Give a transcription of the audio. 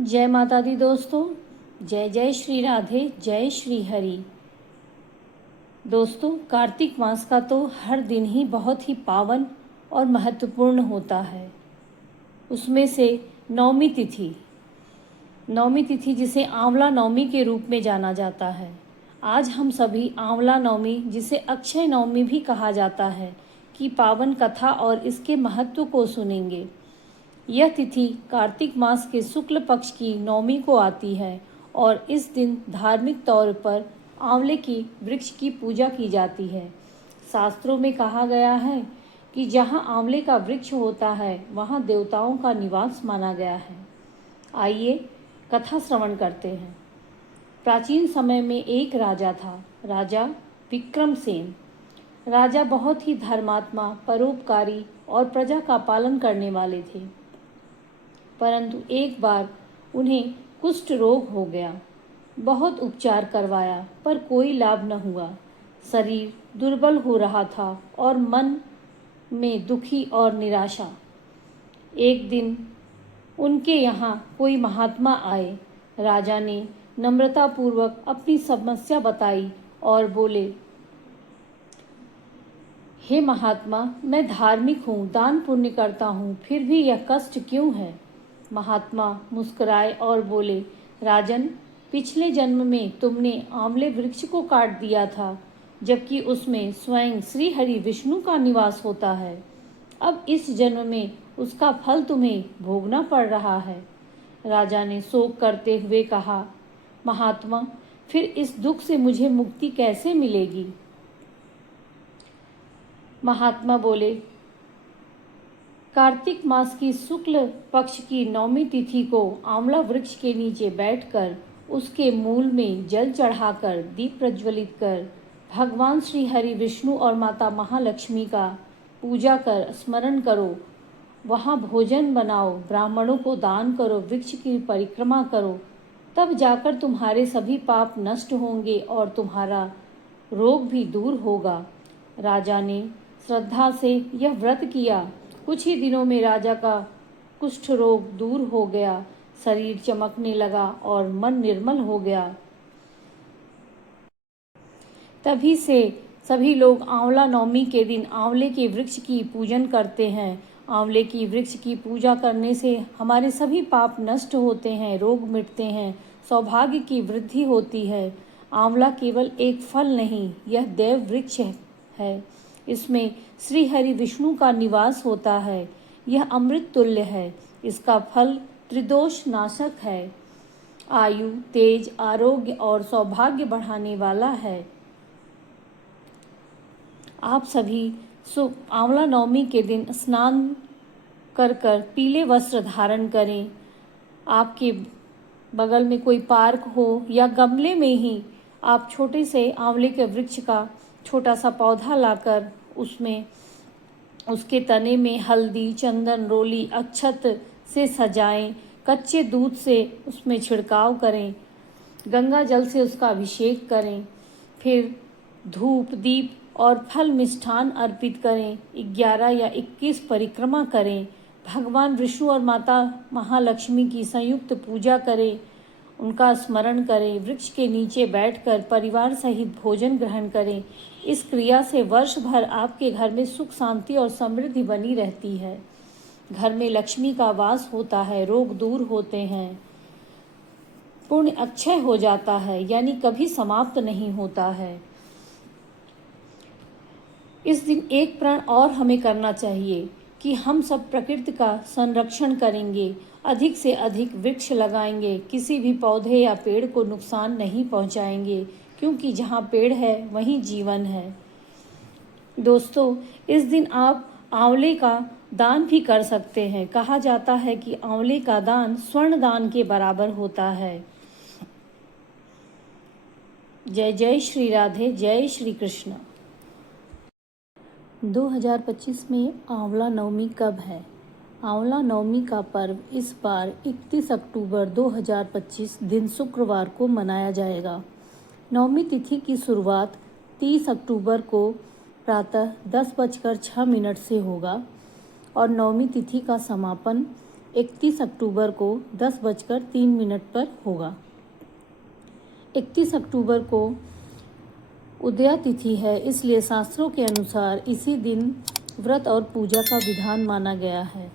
जय माता दी दोस्तों। जय जय श्री राधे, जय श्री हरि। दोस्तों, कार्तिक मास का तो हर दिन ही बहुत ही पावन और महत्वपूर्ण होता है। उसमें से नौमी तिथि जिसे आंवला नवमी के रूप में जाना जाता है। आज हम सभी आंवला नवमी, जिसे अक्षय नवमी भी कहा जाता है, की पावन कथा और इसके महत्व को सुनेंगे। यह तिथि कार्तिक मास के शुक्ल पक्ष की नवमी को आती है और इस दिन धार्मिक तौर पर आंवले की वृक्ष की पूजा की जाती है। शास्त्रों में कहा गया है कि जहाँ आंवले का वृक्ष होता है वहाँ देवताओं का निवास माना गया है। आइए कथा श्रवण करते हैं। प्राचीन समय में एक राजा था, राजा विक्रमसेन। राजा बहुत ही धर्मात्मा, परोपकारी और प्रजा का पालन करने वाले थे। परंतु एक बार उन्हें कुष्ठ रोग हो गया। बहुत उपचार करवाया पर कोई लाभ न हुआ। शरीर दुर्बल हो रहा था और मन में दुखी और निराशा। एक दिन उनके यहाँ कोई महात्मा आए। राजा ने नम्रतापूर्वक अपनी समस्या बताई और बोले, हे महात्मा, मैं धार्मिक हूँ, दान पुण्य करता हूँ, फिर भी यह कष्ट क्यों है? महात्मा मुस्कुराए और बोले, राजन, पिछले जन्म में तुमने आंवले वृक्ष को काट दिया था, जबकि उसमें स्वयं श्री हरि विष्णु का निवास होता है। अब इस जन्म में उसका फल तुम्हें भोगना पड़ रहा है। राजा ने शोक करते हुए कहा, महात्मा, फिर इस दुख से मुझे मुक्ति कैसे मिलेगी? महात्मा बोले, कार्तिक मास की शुक्ल पक्ष की नौमी तिथि को आंवला वृक्ष के नीचे बैठकर उसके मूल में जल चढ़ाकर दीप प्रज्वलित कर भगवान श्री हरि विष्णु और माता महालक्ष्मी का पूजा कर स्मरण करो। वहाँ भोजन बनाओ, ब्राह्मणों को दान करो, वृक्ष की परिक्रमा करो, तब जाकर तुम्हारे सभी पाप नष्ट होंगे और तुम्हारा रोग भी दूर होगा। राजा ने श्रद्धा से यह व्रत किया। कुछ ही दिनों में राजा का कुष्ठ रोग दूर हो गया, शरीर चमकने लगा और मन निर्मल हो गया। तभी से सभी लोग आंवला नवमी के दिन आंवले के वृक्ष की पूजन करते हैं। आंवले की वृक्ष की पूजा करने से हमारे सभी पाप नष्ट होते हैं, रोग मिटते हैं, सौभाग्य की वृद्धि होती है। आंवला केवल एक फल नहीं, यह देव वृक्ष है। इसमें श्री हरि विष्णु का निवास होता है। यह अमृत तुल्य है। इसका फल त्रिदोष नाशक है, आयु, तेज, आरोग्य और सौभाग्य बढ़ाने वाला है। आप सभी आंवला नवमी के दिन स्नान कर पीले वस्त्र धारण करें। आपके बगल में कोई पार्क हो या गमले में ही आप छोटे से आंवले के वृक्ष का छोटा सा पौधा लाकर उसमें उसके तने में हल्दी, चंदन, रोली, अक्षत से सजाएं। कच्चे दूध से उसमें छिड़काव करें, गंगा जल से उसका अभिषेक करें, फिर धूप, दीप और फल मिष्ठान अर्पित करें। 11 या 21 परिक्रमा करें। भगवान विष्णु और माता महालक्ष्मी की संयुक्त पूजा करें, उनका स्मरण करें। वृक्ष के नीचे बैठकर परिवार सहित भोजन ग्रहण करें। इस क्रिया से वर्ष भर आपके घर में सुख, शांति और समृद्धि बनी रहती है। घर में लक्ष्मी का वास होता है, रोग दूर होते हैं, पुण्य अक्षय हो जाता है, यानी कभी समाप्त नहीं होता है। इस दिन एक प्रण और हमें करना चाहिए कि हम सब प्रकृति का संरक्षण करेंगे, अधिक से अधिक वृक्ष लगाएंगे, किसी भी पौधे या पेड़ को नुकसान नहीं पहुंचाएंगे, क्योंकि जहां पेड़ है वहीं जीवन है। दोस्तों, इस दिन आप आंवले का दान भी कर सकते हैं। कहा जाता है कि आंवले का दान स्वर्ण दान के बराबर होता है। जय जय श्री राधे, जय श्री कृष्ण। 2025 में आंवला नवमी कब है? आंवला नवमी का पर्व इस बार 31 अक्टूबर 2025 दिन शुक्रवार को मनाया जाएगा। नवमी तिथि की शुरुआत 30 अक्टूबर को प्रातः 10:06 से होगा और नवमी तिथि का समापन 31 अक्टूबर को 10:03 पर होगा। 31 अक्टूबर को उदया तिथि है, इसलिए शास्त्रों के अनुसार इसी दिन व्रत और पूजा का विधान माना गया है।